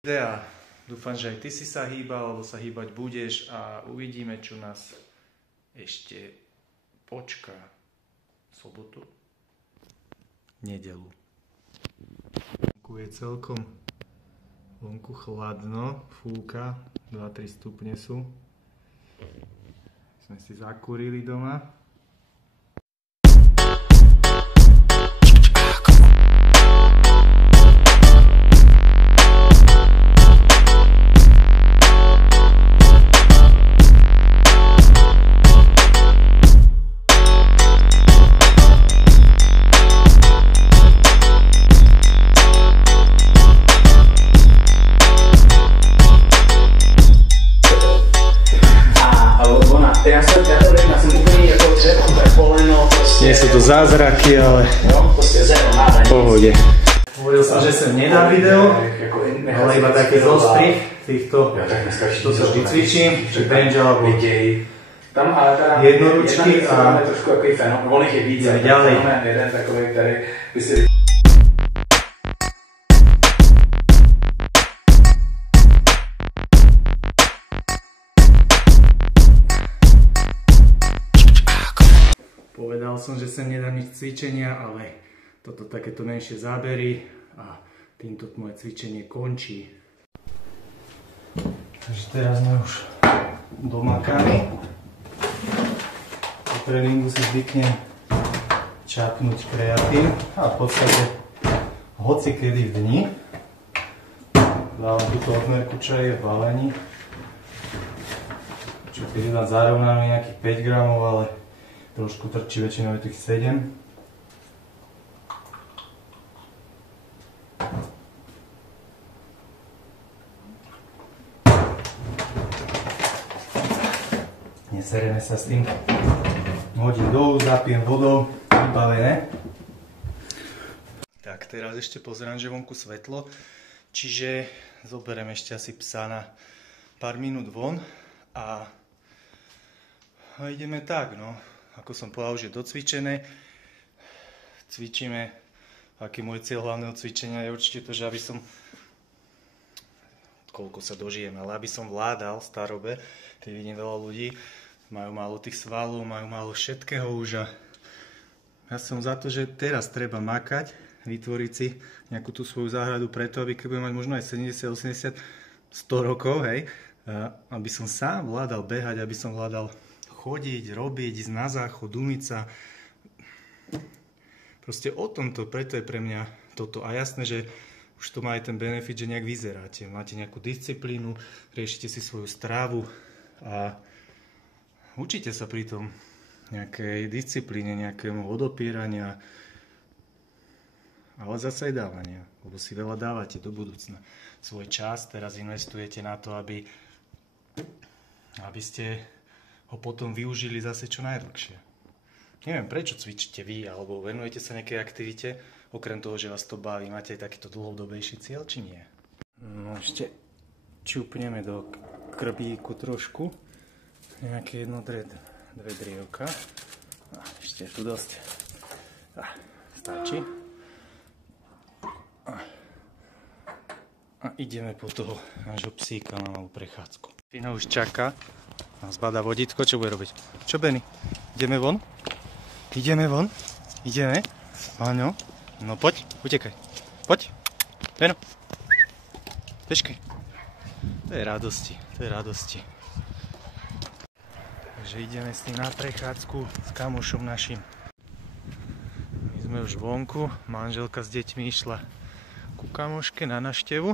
Idea. Dúfam, že aj ty si sa hýbal, alebo sa hýbať budeš a uvidíme, čo nás ešte počká. Sobotu, nedeľu. Vonku je celkom vonku chladno, fúka, 2-3 stupne sú. Sme si zakúrili doma. Nie sú to zázraky, ale v pohode. Hovoril som, že sem nedám video, ale iba taký zostrih týchto, to sa vždy cvičím, či bench alebo jednoručky a ideme ďalej. Povedal som, že sem nedám nič cvičenia, ale toto takéto menšie zábery a týmto moje cvičenie končí. Takže teraz sme už domakali. Po tréningu si zvyknem čapnúť kreatín a v podstate hoci kedy v dni. Dávam túto odmerku, čo je v balení. Čo keď dám zarovnáme nejakých 5 gramov, ale trošku trčí, väčšinou je tých 7. Nesereme sa s tým. Hodím dolu, zapijem vodou, vybavené. Tak, teraz ešte pozerám, že vonku svetlo, čiže zoberiem ešte asi psa na pár minút von a ideme tak, no. Ako som povedal, že docvičené. Cvičíme, aký môj cieľ hlavného cvičenia je určite to, že aby som, koľko sa dožijem, ale aby som vládal v starobe, keď vidím veľa ľudí, majú málo tých svalov, majú málo všetkého už a ja som za to, že teraz treba makať, vytvoriť si nejakú tú svoju záhradu preto, aby keď budem mať možno aj 70, 80, 100 rokov, hej, aby som sám vládal behať, aby som vládal chodiť, robiť, ísť na záchod, umyť sa. Proste o tomto, preto je pre mňa toto. A jasné, že už to má aj ten benefit, že nejak vyzeráte. Máte nejakú disciplínu, riešite si svoju stravu a učíte sa pri tom nejakej disciplíne, nejakému odopierania, ale zase aj dávania, lebo si veľa dávate do budúcna. Svoj čas teraz investujete na to, aby ste ho potom využili zase čo najdlhšie. Neviem, prečo cvičíte vy, alebo venujete sa nejakej aktivite, okrem toho, že vás to baví, máte aj takýto dlhodobejší cieľ, či nie? No ešte čupneme do krbíku trošku, nejaké dve drievka. Ešte je tu dosť. Stačí. A ideme po toho nášho psíka na malú prechádzku. Fina už čaká. Nás badá vodítko, čo bude robiť? Čo, Benny? Ideme von? Ideme von? Ideme? Áno. No poď, utekaj. Poď. Beno. Bežkaj. To je radosti. Takže ideme s tým na prechádzku s kamošom našim. My sme už vonku, manželka s deťmi išla ku kamoške na návštevu.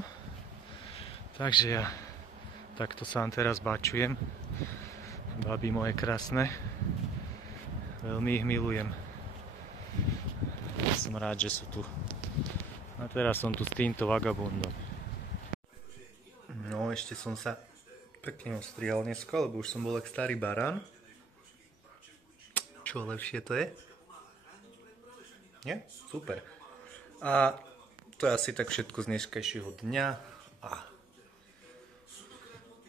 Takže ja takto sa vám teraz bačujem. Baby moje krásne. Veľmi ich milujem. Som rád, že sú tu. A teraz som tu s týmto vagabundom. No, ešte som sa pekne ostrihal dneska, lebo už som bol jak starý barán. Čo lepšie to je? Nie? Super. A to je asi tak všetko z dneškejšieho dňa. A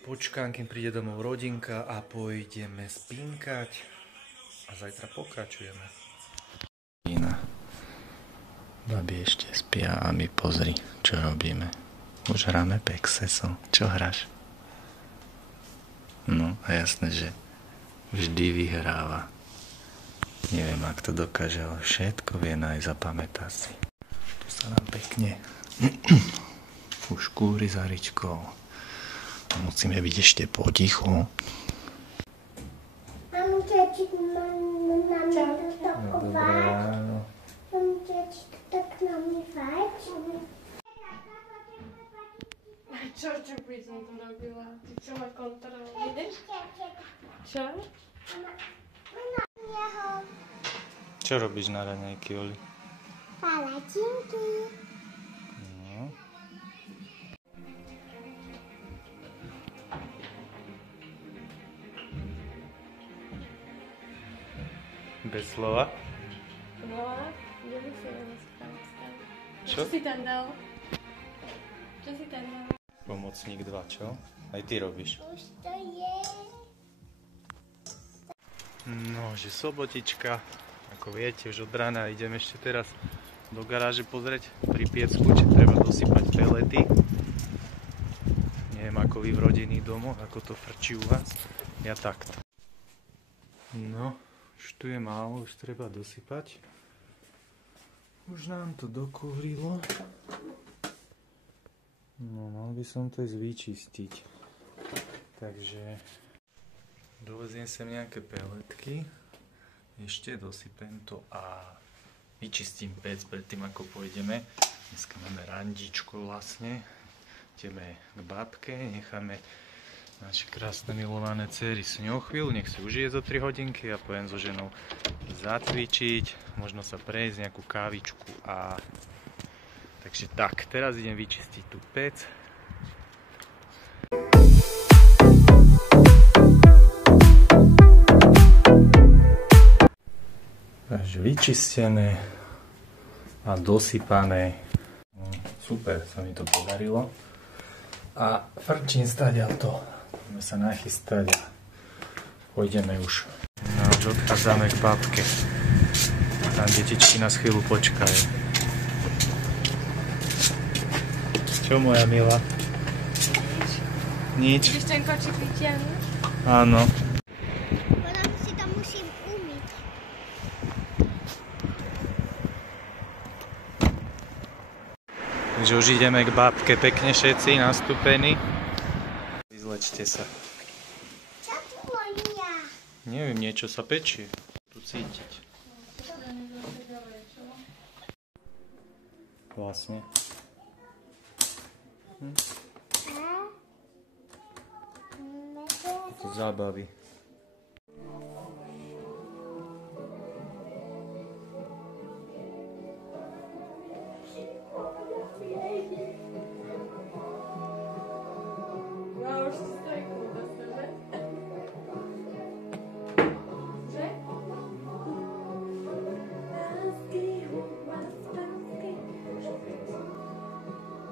počkám, kým príde domov rodinka a pôjdeme spínkať a zajtra pokračujeme. Babi ešte spia a my pozri, čo robíme. Už hráme Pexeso. Čo hráš? No a jasné, že vždy vyhráva. Neviem, ak to dokáže, ale všetko vie nájsť a pamätá si. Tu sa nám pekne už kúri za ričkou. Musíme byť ešte potichu. Dobré ráno. Čo by som to robila? Ty čo ma kontroluješ? Čo? Čo robíš na raňajky, Oli? Palačinky. No. Bez slova? No, kde by si len správne. Čo? Čo si tam dal? Čo si tam dal? Pomocník 2, čo? Aj ty robíš. Už to je. No, že sobotička. Ako viete, už od rána idem ešte teraz do garáže pozrieť pri piecku, či treba dosypať pelety. Neviem, ako vy v rodinných domoch, ako to frčí u vás. Ja takto. No, už tu je málo, už treba dosypať. Už nám to dokúrilo. No, mal by som to ísť vyčistiť. Takže doveziem sem nejaké peletky. Ešte dosypem to a vyčistím pec predtým, ako pôjdeme. Dneska máme randičko vlastne. Ideme k babke, necháme naše krásne milované dcery s ňou chvíľu, nech si užije zo 3 hodinky a pojem so ženou zacvičiť, možno sa prejsť nejakú kávičku a takže tak, teraz idem vyčistiť tú pec. Takže vyčistené a dosypané. Super, sa mi to podarilo. A frčím stadiaľ to. Ideme sa nachystať a pôjdeme už. No, už odchádzame k babke. Tam detičky nás chvíľu počkajú. Čo, moja milá? Nič. Chceš ten kočík vytiahnuť? Áno. Potom si to musím umyť. Takže už ideme k babke, pekne všetci nastúpení. Vyzlečte sa. Čo tu vonia? Neviem, niečo sa pečie. Tu cítiť. Vlastne. To zábavy. No, už si stojku do sebe. Že?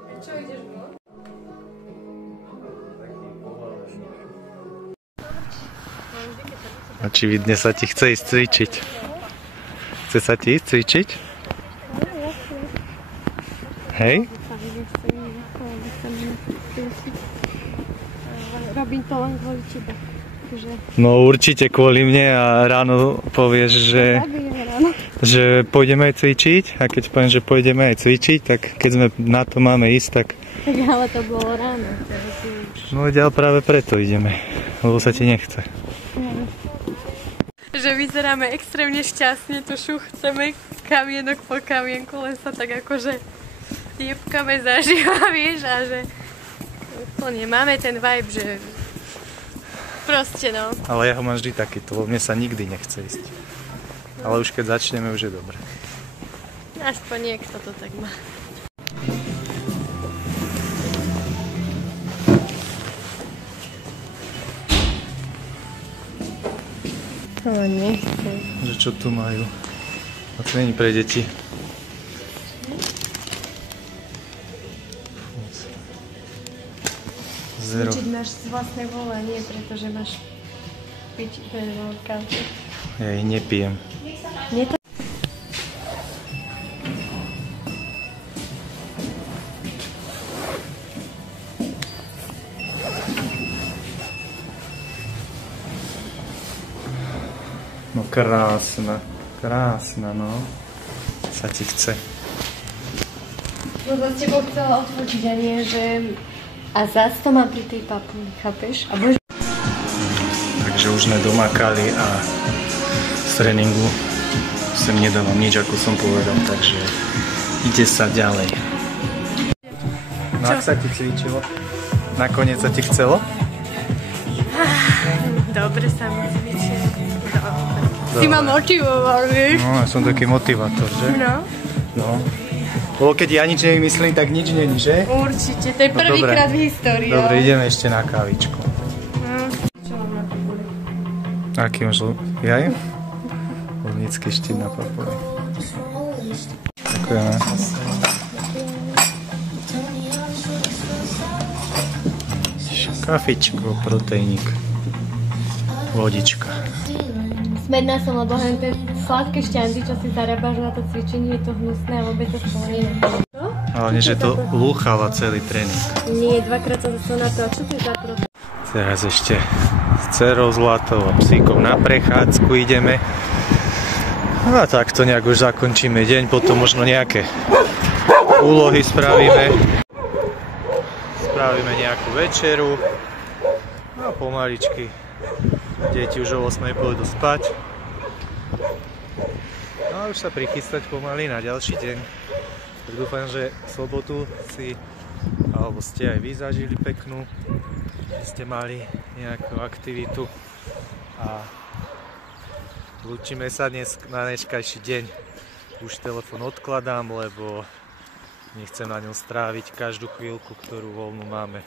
A čo ideš von? Očividne sa ti chce ísť cvičiť. Chce sa ti ísť cvičiť? Hej? Robím to len kvôli tebe. No určite kvôli mne a ráno povieš, že pôjdeme aj cvičiť a keď poviem, že pôjdeme aj cvičiť, tak keď sme na to máme ísť, tak... Tak ale to bolo ráno. No ďalej práve preto ideme, lebo sa ti nechce. Že vyzeráme extrémne šťastne, tu šuchceme kamienok po kamienku, len sa tak akože jebkame zaživa, vieš, a že úplne máme ten vibe, že proste no. Ale ja ho mám vždy takýto, lebo mne sa nikdy nechce ísť. Ale už keď začneme, už je dobre. Aspoň niekto to tak má. Ale nechce. Že čo tu majú? A to není pre deti. Zero. Cvičiť máš z vlastnej vôle, nie pretože máš piť veľkáče. Ja ich nepijem. Nie to... No krásna, krásna, no. Sa ti chce. No to s tebou chcela odfotiť a nie, že... A zás to mám pri tej papuli, chápeš? A bože... Takže už sme domakali a z tréningu sem nedávam nič, ako som povedal, takže ide sa ďalej. No ak sa ti cvičilo? Nakoniec sa ti chcelo? Dobre sa mi cvičilo. Si ma motivoval, vieš? No, ja som taký motivátor, že? No. No. Lebo keď ja nič nevymyslím, tak nič není, že? Určite, to je prvýkrát v histórii. Dobre, ideme ešte na kávičku. Čo mám na papuli? Aký máš jaj? Lovnícky štít na papuli. Ďakujeme. Kafičko, proteínik, vodička. Smedná som, lebo hen tie sladké šťandy, čo si zarábaš na to cvičenie, je to hnusné a vôbec to spolu nenapadá. Hlavne, že to lúchala celý tréning. Nie, dvakrát som sa na to, a čo to je za problém? Teraz ešte s dcerou Zlatou a psíkom na prechádzku ideme. A takto nejak už zakončíme deň, potom možno nejaké úlohy spravíme. Spravíme nejakú večeru. A pomaličky deti už o 8 pôjdu spať. No a už sa prichystať pomaly na ďalší deň. Tak dúfam, že sobotu si, alebo ste aj vy zažili peknú, ste mali nejakú aktivitu a lúčime sa dnes na dneškajší deň. Už telefón odkladám, lebo nechcem na ňom stráviť každú chvíľku, ktorú voľnú máme.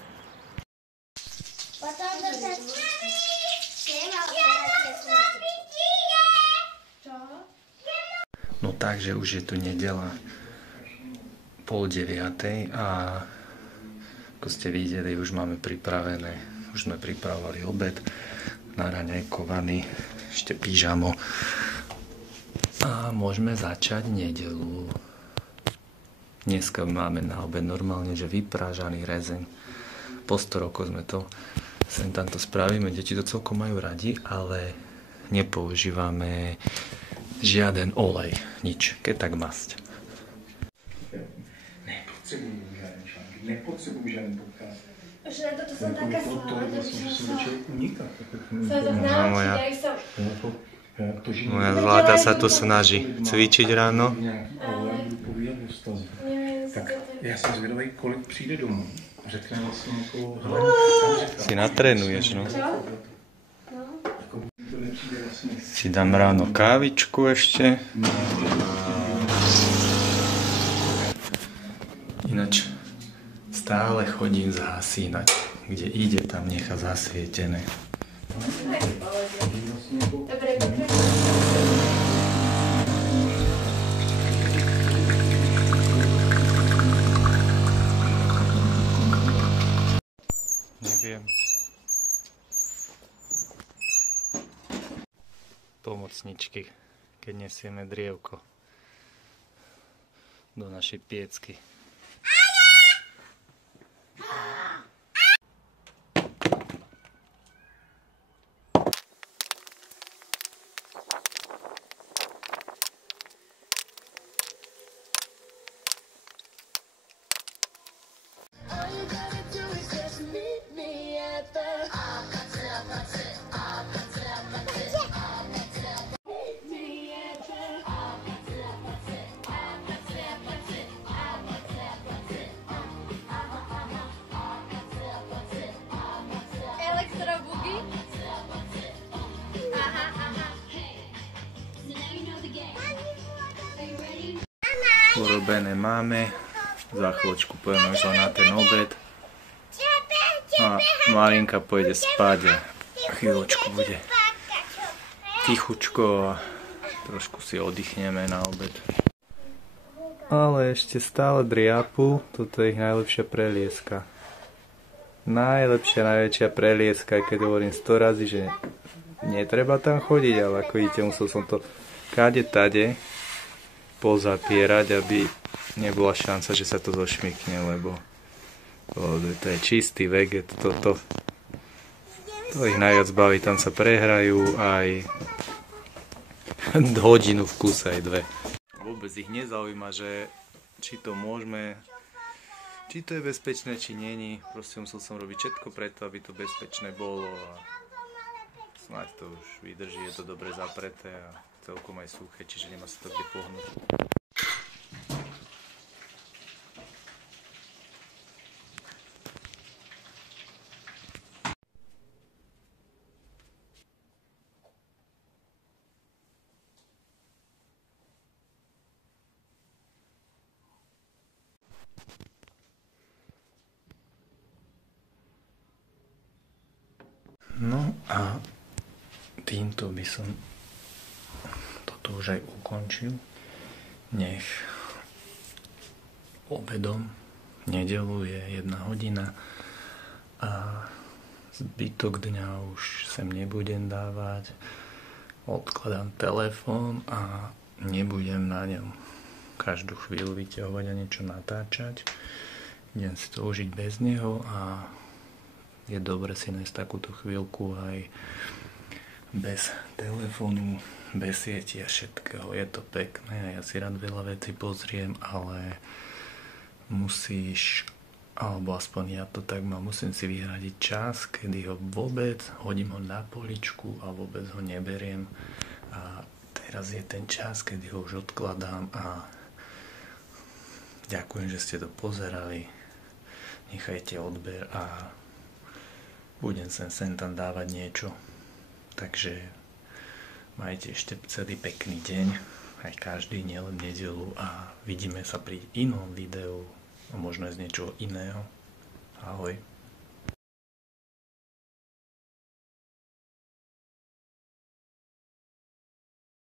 No takže už je tu nedeľa 8:30 a ako ste videli, už máme pripravené, už sme pripravovali obed, naraňajkovaný, ešte pyžamo a môžeme začať nedeľu. Dneska máme na obed normálne, že vyprážaný rezeň. Po 100 rokov sme to sem tamto spravíme, deti to celkom majú radi, ale nepoužívame žiaden olej, nič, keď tak masť. Nepotřebuju žádný články, nepotřebuju žádný podcast. Už na toto som taká slabá, že jsem začal unikat. sa to naučiť, aj som... Moja Zlata sa tu snaží cvičiť ráno. Tak já jsem zvědavý, kolik přijde domů. Řekne vlastně jako, hele, Si natrénuješ, no. to nepřijde vlastně. Si dám ráno kávičku ešte. Ináč stále chodím zhasínať. Kde ide, tam nechá zasvietené. Dobre, dobre. Neviem. Pomocničky, keď nesieme drievko do našej piecky. Urobené máme, za chvíľočku pôjdeme už na ten obed a Marinka pôjde spať a chvíľočku bude tichučko a trošku si oddychneme na obed. Ale ešte stále driapu, toto je ich najlepšia prelieska. Najväčšia prelieska, keď hovorím 100 razy, že netreba tam chodiť, ale ako vidíte, musel som to kade tade pozapierať, aby nebola šanca, že sa to zošmykne, lebo to je čistý veget, to ich najviac baví, tam sa prehrajú aj hodinu v kuse aj 2. Vôbec ich nezaujíma, že či to môžeme, či to je bezpečné, či nie. Proste musel som robiť všetko preto, aby to bezpečné bolo a snáď to už vydrží, je to dobre zapreté a celkom aj suché, čiže nemá sa to kde pohnúť. No a týmto by som toto už aj ukončil. Nech obedom nedeľu je 1 hodina a zbytok dňa už sem nebudem dávať. Odkladám telefón a nebudem na ňom každú chvíľu vyťahovať a niečo natáčať. Idem si to užiť bez neho a je dobre si nájsť takúto chvíľku aj bez telefónu, bez sieti a všetkého. Je to pekné, ja si rád veľa vecí pozriem, ale musíš, alebo aspoň ja to tak mám, musím si vyhradiť čas, kedy ho vôbec hodím ho na poličku a vôbec ho neberiem. A teraz je ten čas, kedy ho už odkladám a ďakujem, že ste to pozerali. Nechajte odber a budem sem tam dávať niečo. Takže majte ešte celý pekný deň, aj každý, nielen nedeľu a vidíme sa pri inom videu a možno aj z niečoho iného. Ahoj.